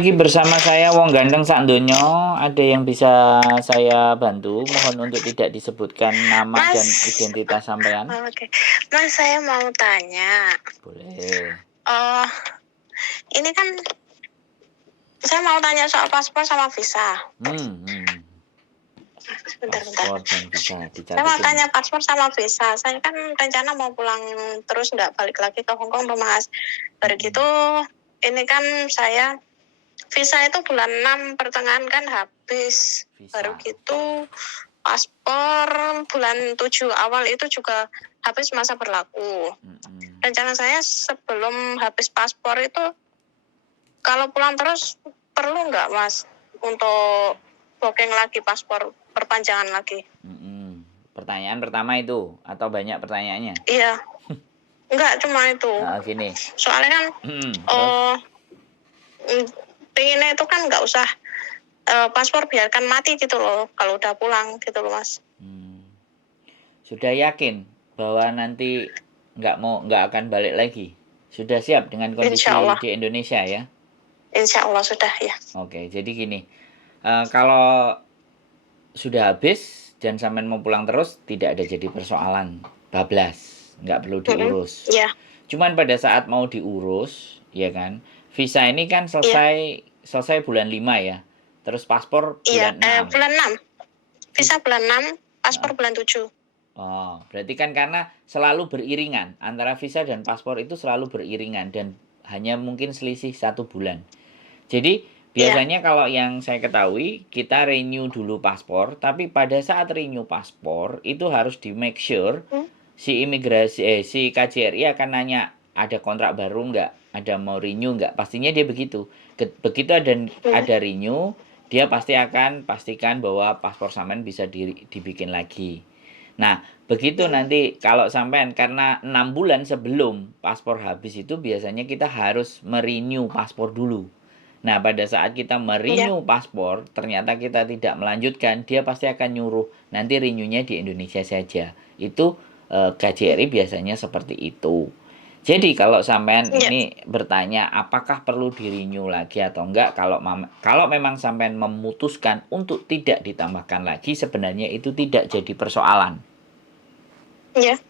lagi bersama saya Wong Gandeng sak donya. Ada yang bisa saya bantu? Mohon untuk tidak disebutkan nama dan Mas, identitas sampean. oke. Mas, saya mau tanya. Boleh. Ini kan saya mau tanya soal paspor sama visa. Bentar. Paspor dan visa Saya mau dicatat. tanya paspor sama visa. Saya kan rencana mau pulang terus nggak balik lagi ke Hong Kong tuh, Mas. Baru gitu, ini kan saya visa itu bulan 6 pertengahan kan habis. Visa. Baru gitu paspor bulan 7 awal itu juga habis masa berlaku. Rencana saya sebelum habis paspor itu kalau pulang terus perlu nggak, Mas, untuk booking lagi paspor, perpanjangan lagi? Pertanyaan pertama itu atau banyak pertanyaannya? Iya. Enggak cuma itu. Gini. Soalnya kan pengennya itu kan nggak usah paspor biarkan mati gitu loh kalau udah pulang gitu loh, Mas. Sudah yakin bahwa nanti nggak akan balik lagi? Sudah siap dengan kondisi di Indonesia ya? Insya Allah sudah ya. Oke, jadi gini, kalau sudah habis dan sampean mau pulang terus, tidak ada jadi persoalan, bablas, nggak perlu diurus. Cuman pada saat mau diurus, ya kan, visa ini kan selesai bulan 5 ya, terus paspor bulan 6. Bulan 6, visa bulan 6, paspor bulan 7. Oh, berarti kan karena selalu beriringan, antara visa dan paspor itu selalu beriringan dan hanya mungkin selisih 1 bulan. Jadi biasanya kalau yang saya ketahui kita renew dulu paspor, tapi pada saat renew paspor itu harus di make sure si KJRI akan nanya ada kontrak baru nggak, ada mau renew nggak, pastinya dia begitu. Begitu ada renew, dia pasti akan pastikan bahwa paspor sampean bisa dibikin lagi. Nah, begitu nanti kalau sampean karena 6 bulan sebelum paspor habis itu biasanya kita harus merenew paspor dulu. Nah, pada saat kita merenew paspor, ternyata kita tidak melanjutkan, dia pasti akan nyuruh nanti renew-nya di Indonesia saja. Itu KJRI biasanya seperti itu. Jadi kalau sampean ini bertanya apakah perlu di-renew lagi atau enggak, kalau memang sampean memutuskan untuk tidak ditambahkan lagi, sebenarnya itu tidak jadi persoalan.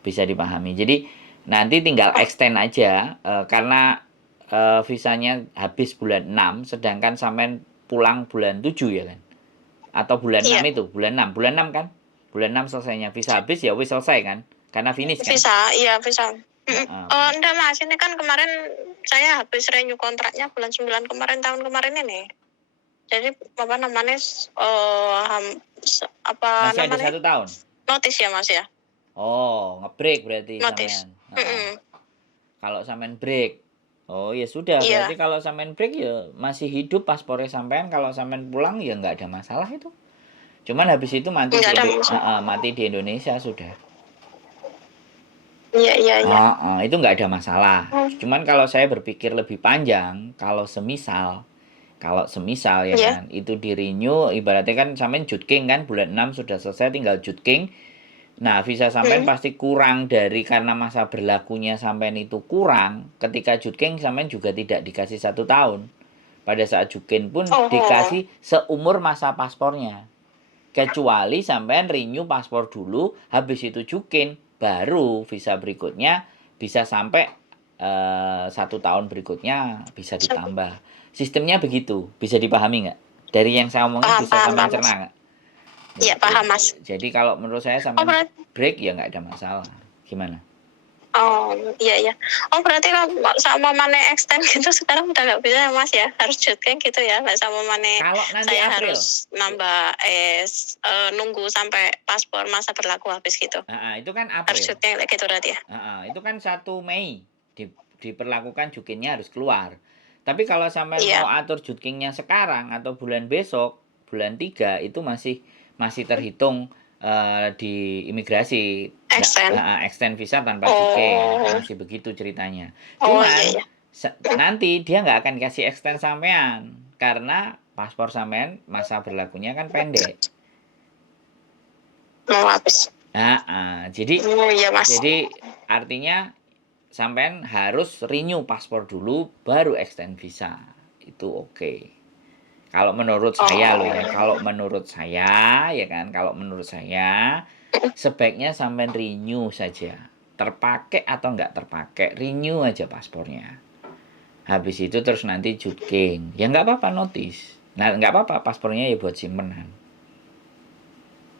Bisa dipahami. Jadi nanti tinggal extend aja karena visanya habis bulan 6, sedangkan sampean pulang bulan 7 ya kan? Atau bulan 6 itu, bulan 6 kan? Bulan 6 selesainya, visa habis ya wis selesai kan? Karena finish kan? Visa. Enggak, Mas, ini kan kemarin saya habis renew kontraknya bulan 9 tahun kemarin ini. Jadi masih ada 1 tahun? Notis ya, Mas ya? Oh, nge-break berarti sampean. Kalau sampean break, oh ya sudah, berarti kalau sampean break ya masih hidup paspornya sampean, kalau sampean pulang ya nggak ada masalah itu. Cuman habis itu mati di Indonesia sudah. Iya. Itu nggak ada masalah. Cuman kalau saya berpikir lebih panjang, kalau semisal ya kan, itu di renew, ibaratnya kan sampean jutking kan bulan 6 sudah selesai tinggal jutking. Nah, visa sampean pasti kurang karena masa berlakunya sampean itu kurang. Ketika jutking sampean juga tidak dikasih 1 tahun. Pada saat jutking pun dikasih seumur masa paspornya. Kecuali sampean renew paspor dulu, habis itu jutking, baru visa berikutnya bisa sampai 1 tahun berikutnya bisa ditambah. Sistemnya begitu, bisa dipahami nggak? Dari yang saya omongin bisa sampean cerna nggak? Iya, paham, Mas. Jadi kalau menurut saya sampai break ya nggak ada masalah. Gimana? Oh, iya. Oh, berarti kalau sama mana extend gitu sekarang udah nggak bisa ya, Mas ya? Harus jutking gitu ya, nggak sama mana. Kalau nanti saya April harus nambah nunggu sampai paspor masa berlaku habis gitu. Itu kan April. Harus jutking gitu berarti ya? Itu kan 1 Mei diperlakukan jutkingnya harus keluar. Tapi kalau sampai mau atur jutkingnya sekarang atau bulan besok, bulan 3 itu masih terhitung di imigrasi extend visa tanpa jutking. Masih begitu ceritanya. Cuman nanti dia nggak akan kasih extend sampean karena paspor sampean masa berlakunya kan pendek. Mau habis. Jadi artinya sampean harus renew paspor dulu baru extend visa. itu oke. Kalau menurut saya loh ya, kalau menurut saya ya kan, kalau menurut saya sebaiknya sampai renew saja. Terpakai atau nggak terpakai, renew aja paspornya. Habis itu terus nanti jutking. Ya nggak apa-apa notice. Nah nggak apa-apa, paspornya ya buat simpenan.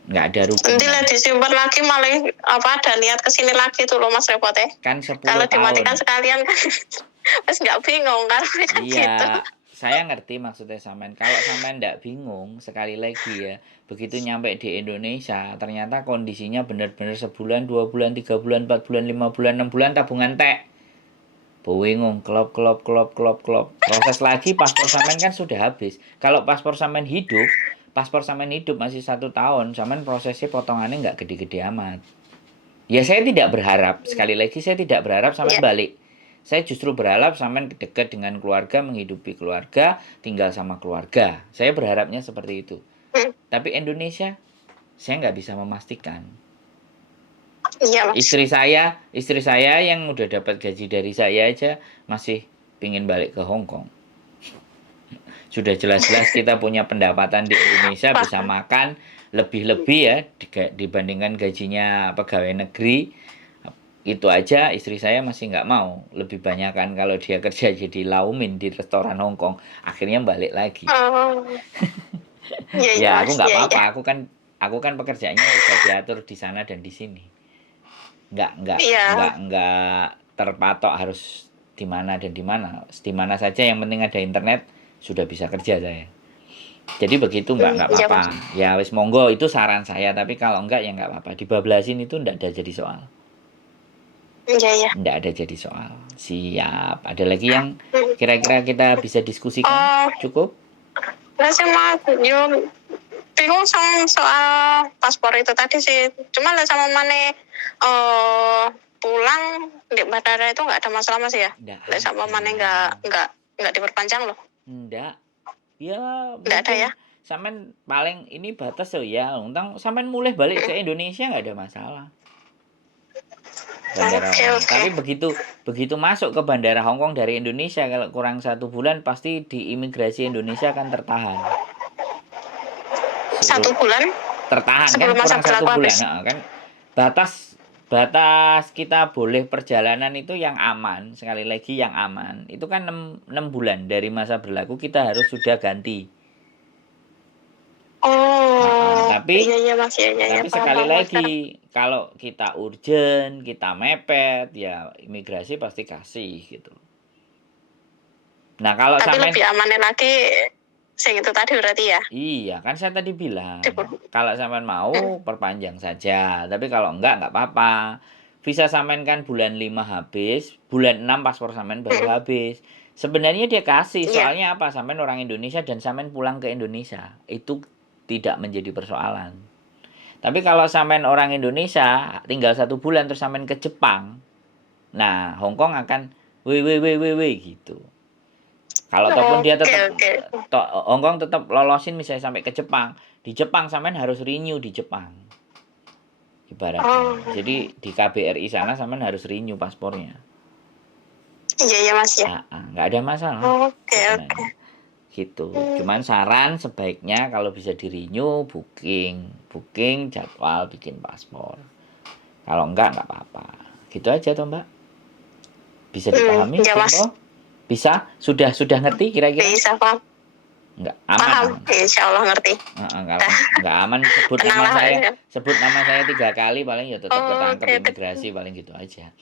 Nggak ada rugi. Nanti lah disimpan lagi malah ada niat kesini lagi tuh loh Mas repot ya. Kan 10 Kalau tahun. dimatikan sekalian kan Mas nggak bingung kan Iya, gitu. saya ngerti maksudnya sampean. Kalau sampean nggak bingung, sekali lagi ya, begitu nyampe di Indonesia, ternyata kondisinya benar-benar sebulan, 2 bulan, 3 bulan, 4 bulan, 5 bulan, 6 bulan tabungan tek. Bingung, klop. Proses lagi paspor sampean kan sudah habis. Kalau paspor sampean hidup masih 1 tahun, sampean prosesnya potongannya nggak gede-gede amat. Ya saya tidak berharap, sekali lagi saya tidak berharap sampean balik. Saya justru berharap sampean dekat dengan keluarga, menghidupi keluarga, tinggal sama keluarga. Saya berharapnya seperti itu. Tapi Indonesia, saya nggak bisa memastikan. Iya, Mas. Istri saya yang udah dapat gaji dari saya aja masih pingin balik ke Hong Kong. Sudah jelas-jelas kita punya pendapatan di Indonesia bisa makan lebih-lebih ya dibandingkan gajinya pegawai negeri. Itu aja istri saya masih nggak mau. Lebih banyak kan kalau dia kerja jadi laumin di restoran Hong Kong, akhirnya balik lagi. Ya aku nggak apa-apa. Aku kan pekerjaannya bisa diatur di sana dan di sini. Nggak terpatok harus di mana dan di mana. Di mana saja yang penting ada internet sudah bisa kerja saya. Jadi begitu nggak apa-apa. Ya wis monggo itu saran saya. Tapi kalau enggak ya nggak apa-apa. Dibablasin itu nggak ada jadi soal. Iya. Nggak ada jadi soal. Siap. Ada lagi yang kira-kira kita bisa diskusikan? Cukup? Nah sih Mas, bingung soal paspor itu tadi sih. Cuma lah sama mana pulang di bandara itu nggak ada masalah Mas ya? Nggak sama mana nggak diperpanjang loh? Nggak. Ya. Nggak ada ya? Sampean paling ini batas loh ya. Untung sampean mulai balik ke Indonesia nggak ada masalah. Bandara Hong Kong. Tapi begitu masuk ke bandara Hong Kong dari Indonesia kalau kurang 1 bulan pasti di imigrasi Indonesia akan tertahan. 1 bulan? Tertahan kan kurang 1 bulan. Nah, kan batas kita boleh perjalanan itu yang aman, sekali lagi yang aman. Itu kan 6 bulan dari masa berlaku kita harus sudah ganti. Tapi sekali lagi kalau kita urgent, kita mepet, ya imigrasi pasti kasih gitu. Nah kalau tapi lebih amannya lagi sing itu tadi berarti ya? Iya kan saya tadi bilang kalau sampean mau perpanjang saja, tapi kalau enggak apa-apa. Visa sampean kan bulan 5 habis, bulan 6 paspor sampean baru habis. Sebenarnya dia kasih, soalnya apa? Sampean orang Indonesia dan sampean pulang ke Indonesia. Itu tidak menjadi persoalan. Tapi kalau sampean orang Indonesia tinggal 1 bulan terus sampean ke Jepang, nah Hong Kong akan gitu. Kalau ataupun dia tetap Hong Kong tetap lolosin misalnya sampai ke Jepang, di Jepang sampean harus renew di Jepang. Ibaratnya. Jadi di KBRI sana sampean harus renew paspornya. Iya Mas ya. Nggak ada masalah. Oke. Gitu. Cuman saran sebaiknya kalau bisa di renew booking jadwal bikin paspor. Kalau enggak apa-apa. Gitu aja toh Mbak. Bisa dipahami? Ya, Mas. Bisa? Sudah ngerti kira-kira? Bisa paham. Enggak aman. Paham. Insya Allah ngerti. Kalau enggak aman sebut nama saya 3 kali paling ya tetap ketangkep imigrasi paling gitu aja.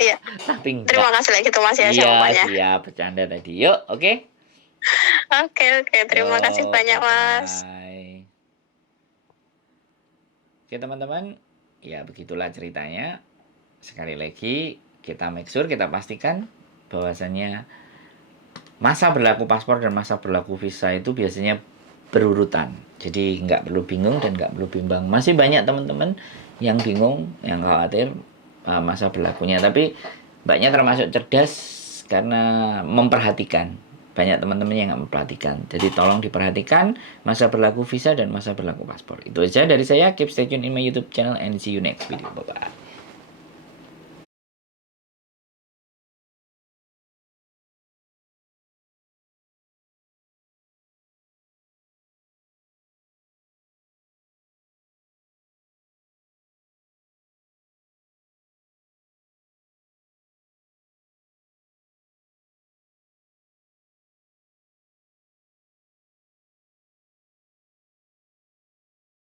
Iya. Tapi terima kasih lagi tuh Mas ya jawabannya. Iya, bercanda tadi. Yuk, oke. Oke, terima kasih banyak Mas. Oke teman-teman, ya begitulah ceritanya. Sekali lagi kita make sure, kita pastikan bahwasannya masa berlaku paspor dan masa berlaku visa itu biasanya berurutan. Jadi nggak perlu bingung dan nggak perlu bimbang. Masih banyak teman-teman yang bingung, yang khawatir masa berlakunya. Tapi Mbaknya termasuk cerdas karena memperhatikan. Banyak teman-teman yang nggak memperhatikan. Jadi tolong diperhatikan masa berlaku visa dan masa berlaku paspor. Itu aja dari saya. Keep stay tune in my YouTube channel and see you next video. Bye-bye.